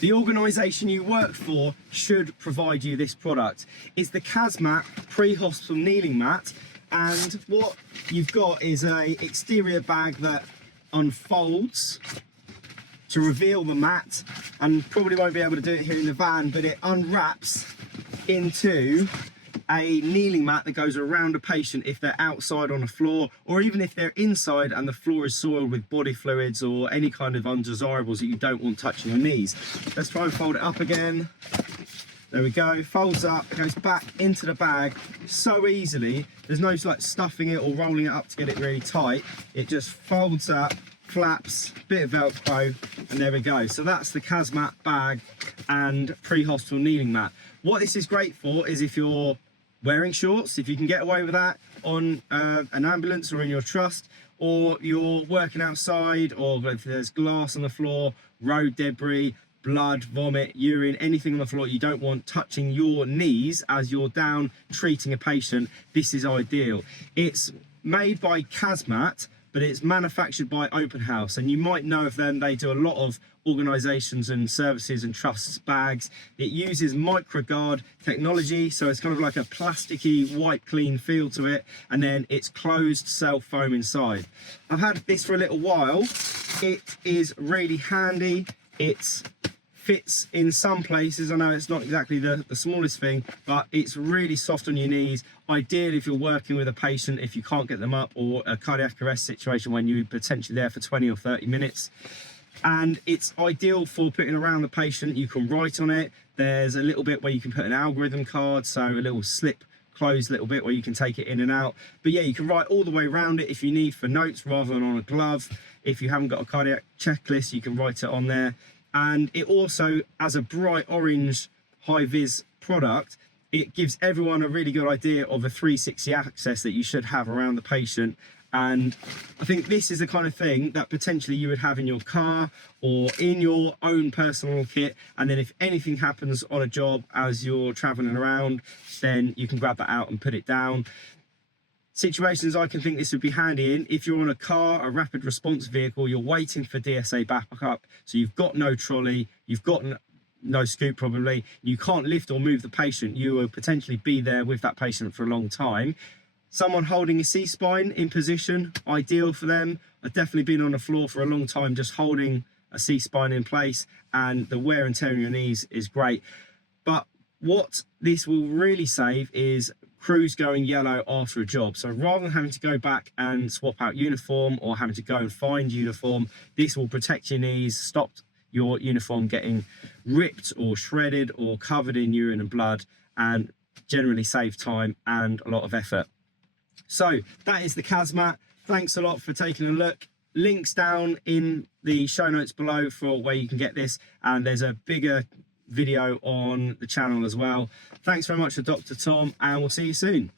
the organisation you work for should provide you this product. It's the Cazmat pre-hospital kneeling mat, and what you've got is a exterior bag that unfolds to reveal the mat, and probably won't be able to do it here in the van, but it unwraps into a kneeling mat that goes around a patient if they're outside on the floor, or even if they're inside and the floor is soiled with body fluids or any kind of undesirables that you don't want touching your knees. Let's try and fold it up again. There we go, folds up, goes back into the bag so easily. There's no like stuffing it or rolling it up to get it really tight. It just folds up, flaps, bit of Velcro, and there we go. So that's the Cazmat bag and pre-hospital kneeling mat. What this is great for is if you're wearing shorts, if you can get away with that on an ambulance or in your trust, or you're working outside, or if there's glass on the floor, road debris, blood, vomit, urine, anything on the floor you don't want touching your knees as you're down treating a patient, this is ideal. It's made by Cazmat, but it's manufactured by Open House, and you might know of them. They do a lot of organisations and services and trusts bags. It uses microguard technology, so it's kind of like a plasticky white clean feel to it, and then it's closed self foam inside. I've had this for a little while. It is really handy. It fits in some places. I know it's not exactly the smallest thing, but it's really soft on your knees. Ideal if you're working with a patient, if you can't get them up, or a cardiac arrest situation when you're potentially there for 20 or 30 minutes. And it's ideal for putting around the patient. You can write on it. There's a little bit where you can put an algorithm card, so a little slip closed little bit where you can take it in and out. But yeah, you can write all the way around it if you need for notes rather than on a glove. If you haven't got a cardiac checklist, you can write it on there. And it also, as a bright orange high-vis product, it gives everyone a really good idea of the 360 access that you should have around the patient. And I think this is the kind of thing that potentially you would have in your car or in your own personal kit. And then if anything happens on a job as you're traveling around, then you can grab that out and put it down. Situations I can think this would be handy in: if you're on a car, a rapid response vehicle, you're waiting for DSA backup, so you've got no trolley, you've got no scoop probably, you can't lift or move the patient, you will potentially be there with that patient for a long time. Someone holding a C-spine in position, ideal for them. I've definitely been on the floor for a long time just holding a C-spine in place, and the wear and tear on your knees is great. But what this will really save is crews going yellow after a job. So rather than having to go back and swap out uniform or having to go and find uniform, this will protect your knees, stop your uniform getting ripped or shredded or covered in urine and blood, and generally save time and a lot of effort. So that is the Cazmat. Thanks a lot for taking a look. Links down in the show notes below for where you can get this, and there's a bigger video on the channel as well. Thanks very much to Dr. Tom, and we'll see you soon.